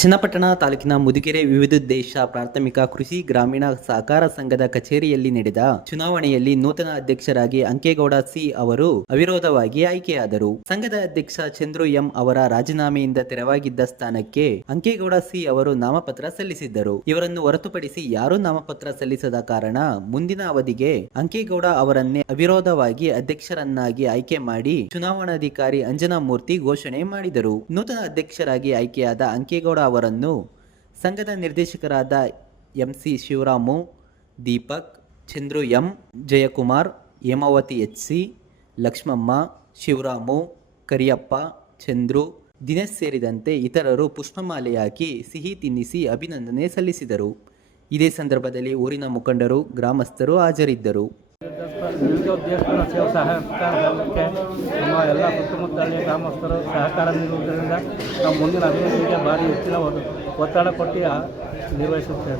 ಚನ್ನಪಟ್ಟಣ ತಾಲೂಕಿನ ಮುದಿಗೆರೆ ವಿವಿಧೋದ್ದೇಶ ಪ್ರಾಥಮಿಕ ಕೃಷಿ ಗ್ರಾಮೀಣ ಸಹಕಾರ ಸಂಘದ ಕಚೇರಿಯಲ್ಲಿ ನಡೆದ ಚುನಾವಣೆಯಲ್ಲಿ ನೂತನ ಅಧ್ಯಕ್ಷರಾಗಿ ಅಂಕೇಗೌಡ ಸಿ ಅವರು ಅವಿರೋಧವಾಗಿ ಆಯ್ಕೆಯಾದರು. ಸಂಘದ ಅಧ್ಯಕ್ಷ ಚಂದ್ರು ಎಂ ಅವರ ರಾಜೀನಾಮೆಯಿಂದ ತೆರವಾಗಿದ್ದ ಸ್ಥಾನಕ್ಕೆ ಅಂಕೇಗೌಡ ಸಿ ಅವರು ನಾಮಪತ್ರ ಸಲ್ಲಿಸಿದ್ದರು. ಇವರನ್ನು ಹೊರತುಪಡಿಸಿ ಯಾರೂ ನಾಮಪತ್ರ ಸಲ್ಲಿಸದ ಕಾರಣ ಮುಂದಿನ ಅವಧಿಗೆ ಅಂಕೇಗೌಡ ಅವರನ್ನೇ ಅವಿರೋಧವಾಗಿ ಅಧ್ಯಕ್ಷರನ್ನಾಗಿ ಆಯ್ಕೆ ಮಾಡಿ ಚುನಾವಣಾಧಿಕಾರಿ ಅಂಜನಾ ಮೂರ್ತಿ ಘೋಷಣೆ ಮಾಡಿದರು. ನೂತನ ಅಧ್ಯಕ್ಷರಾಗಿ ಆಯ್ಕೆಯಾದ ಅಂಕೇಗೌಡ ಅವರನ್ನು ಸಂಘದ ನಿರ್ದೇಶಕರಾದ MC Shivaramu, Deepak, Chandru M, Jayakumar, Hemavathi HC, Lakshmamma, Shivaramu, Kariyappa, Chandru, Dinesh ಸೇರಿದಂತೆ ಇತರರು ಪುಷ್ಪಮಾಲೆ ಹಾಕಿ ಸಿಹಿ ತಿನ್ನಿಸಿ ಅಭಿನಂದನೆ ಸಲ್ಲಿಸಿದರು. ಇದೇ ಸಂದರ್ಭದಲ್ಲಿ ಊರಿನ ಮುಖಂಡರು, ಗ್ರಾಮಸ್ಥರು ಹಾಜರಿದ್ದರು. ನಿರುದ್ಯೋಗಸ್ಥ ಸೇವಾ ಸಹಕಾರಕ್ಕೆ ನಮ್ಮ ಎಲ್ಲ ಸುತ್ತಮುತ್ತಲಿನ ಗ್ರಾಮಸ್ಥರು ಸಹಕಾರ ನೀಡುವುದರಿಂದ ನಾವು ಮುಂದಿನ ಅಭಿವೃದ್ಧಿಗೆ ಭಾರಿ ಹೆಚ್ಚಿನ ಒತ್ತಡ ಕೊಟ್ಟು ನಿರ್ವಹಿಸುತ್ತೇವೆ.